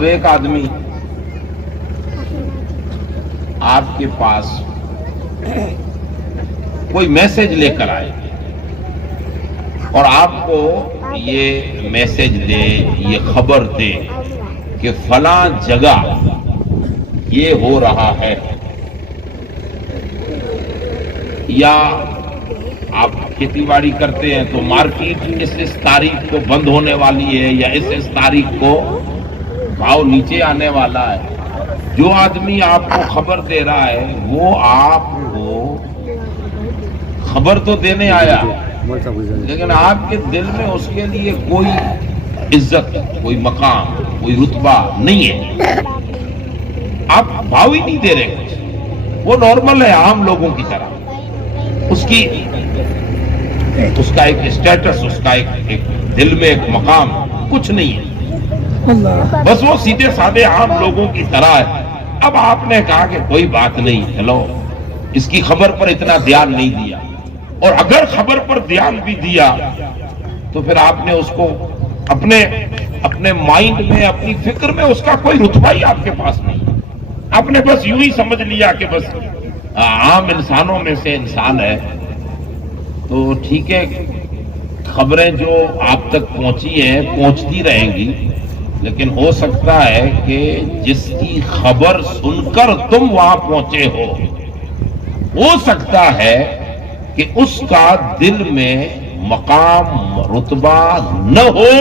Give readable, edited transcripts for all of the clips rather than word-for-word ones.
اب ایک آدمی آپ کے پاس کوئی میسج لے کر آئے اور آپ کو یہ میسج دے، یہ خبر دے کہ فلاں جگہ یہ ہو رہا ہے، یا آپ کھیتی باڑی کرتے ہیں تو مارکیٹ اس تاریخ کو بند ہونے والی ہے، یا اس تاریخ کو بھاؤ نیچے آنے والا ہے، جو آدمی آپ کو خبر دے رہا ہے وہ آپ کو خبر تو دینے آیا، لیکن آپ کے دل میں اس کے لیے کوئی عزت، کوئی مقام، کوئی رتبہ نہیں ہے، آپ بھاؤ ہی نہیں دے رہے کچھ، وہ نارمل ہے عام لوگوں کی طرح، اس کا ایک اسٹیٹس، اس کا ایک دل میں ایک مقام کچھ نہیں ہے، بس وہ سیدھے سادے عام لوگوں کی طرح ہے۔ اب آپ نے کہا کہ کوئی بات نہیں، چلو اس کی خبر پر اتنا دھیان نہیں دیا، اور اگر خبر پر دھیان بھی دیا تو پھر آپ نے اس کو اپنے مائنڈ میں، اپنی فکر میں اس کا کوئی رتبہ ہی آپ کے پاس نہیں، آپ نے بس یوں ہی سمجھ لیا کہ بس عام انسانوں میں سے انسان ہے۔ تو ٹھیک ہے، خبریں جو آپ تک پہنچی ہیں پہنچتی رہیں گی، لیکن ہو سکتا ہے کہ جس کی خبر سن کر تم وہاں پہنچے ہو سکتا ہے کہ اس کا دل میں مقام، رتبہ نہ ہو،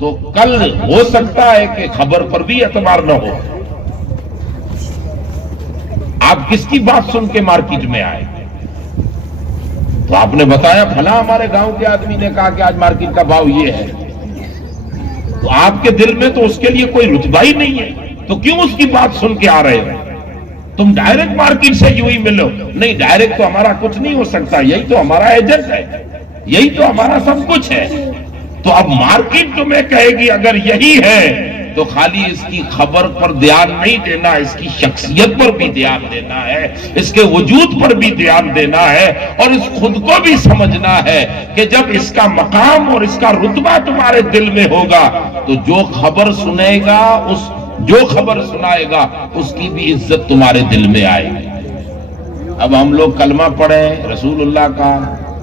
تو کل ہو سکتا ہے کہ خبر پر بھی اعتبار نہ ہو۔ آپ کس کی بات سن کے مارکیٹ میں آئے؟ تو آپ نے بتایا فلاں ہمارے گاؤں کے آدمی نے کہا کہ آج مارکیٹ کا بھاؤ یہ ہے، تو آپ کے دل میں تو اس کے لیے کوئی رتبہ ہی نہیں ہے، تو کیوں اس کی بات سن کے آ رہے ہو؟ تم ڈائریکٹ مارکیٹ سے یوں ہی ملو؟ نہیں، ڈائریکٹ تو ہمارا کچھ نہیں ہو سکتا، یہی تو ہمارا ایجنٹ ہے، یہی تو ہمارا سب کچھ ہے۔ تو اب مارکیٹ تمہیں کہے گی اگر یہی ہے تو خالی اس کی خبر پر دھیان نہیں دینا، اس کی شخصیت پر بھی دھیان دینا ہے، اس کے وجود پر بھی دھیان دینا ہے، اور اس خود کو بھی سمجھنا ہے کہ جب اس کا مقام اور اس کا رتبہ تمہارے دل میں ہوگا تو جو خبر سنے گا، جو خبر سنائے گا، اس کی بھی عزت تمہارے دل میں آئے گی۔ اب ہم لوگ کلمہ پڑھیں رسول اللہ کا،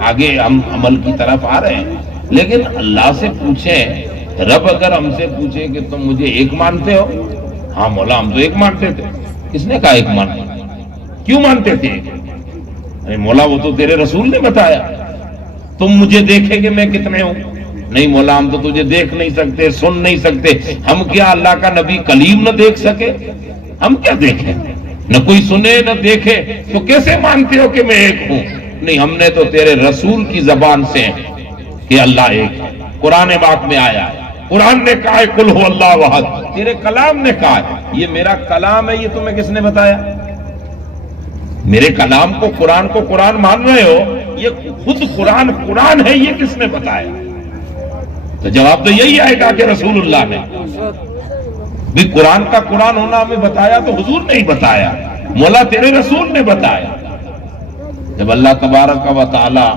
آگے ہم عمل کی طرف آ رہے ہیں، لیکن اللہ سے پوچھیں، رب اگر ہم سے پوچھے کہ تم مجھے ایک مانتے ہو؟ ہاں مولا ہم تو ایک مانتے تھے۔ کس نے کہا ایک مانتے؟ کیوں مانتے تھے؟ ارے مولا وہ تو تیرے رسول نے بتایا۔ تم مجھے دیکھے کہ میں کتنے ہوں؟ نہیں مولا ہم تو تجھے دیکھ نہیں سکتے، سن نہیں سکتے، ہم کیا اللہ کا نبی کلیم نہ دیکھ سکے؟ ہم کیا دیکھیں؟ نہ کوئی سنے نہ دیکھے، تو کیسے مانتے ہو کہ میں ایک ہوں؟ نہیں، ہم نے تو تیرے رسول کی زبان سے کہ اللہ ایک ہے، قرآن پاک میں آیا ہے، قرآن نے کہا ہے قل هو اللہ احد، تیرے کلام نے کہا ہے۔ یہ میرا کلام ہے، یہ تمہیں کس نے بتایا؟ میرے کلام کو قرآن مان رہے ہو، یہ خود قرآن ہے، یہ کس نے بتایا؟ تو جواب تو یہی آئے گا کہ رسول اللہ نے۔ بھی قرآن کا قرآن ہونا ہمیں بتایا تو حضور نے ہی بتایا، مولا تیرے رسول نے بتایا۔ جب اللہ تبارک و تعالی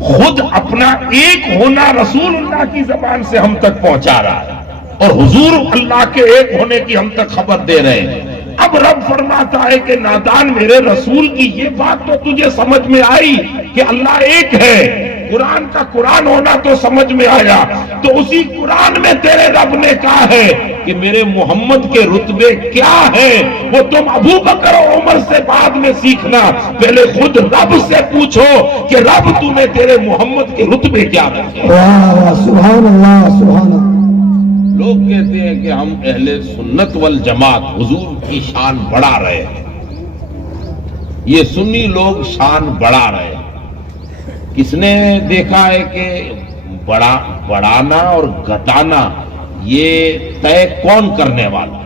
خود اپنا ایک ہونا رسول اللہ کی زبان سے ہم تک پہنچا رہا ہے، اور حضور اللہ کے ایک ہونے کی ہم تک خبر دے رہے ہیں، اب رب فرماتا ہے کہ نادان میرے رسول کی یہ بات تو تجھے سمجھ میں آئی کہ اللہ ایک ہے، قرآن کا قرآن ہونا تو سمجھ میں آیا، تو اسی قرآن میں تیرے رب نے کہا ہے کہ میرے محمد کے رتبے کیا ہیں وہ تم ابو بکر و عمر سے بعد میں سیکھنا، پہلے خود رب سے پوچھو کہ رب تو نے تیرے محمد کے رتبے کیا رکھے۔ سبحان اللہ، سبحان اللہ۔ لوگ کہتے ہیں کہ ہم اہل سنت والجماعت حضور کی شان بڑھا رہے ہیں، یہ سنی لوگ شان بڑھا رہے ہیں۔ کس نے دیکھا ہے کہ بڑھانا اور گھٹانا یہ طے کون کرنے والا؟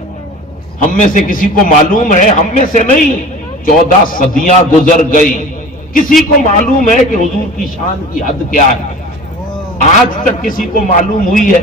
ہم میں سے کسی کو معلوم ہے؟ ہم میں سے نہیں، 14 صدیاں گزر گئی، کسی کو معلوم ہے کہ حضور کی شان کی حد کیا ہے؟ آج تک کسی کو معلوم ہوئی ہے؟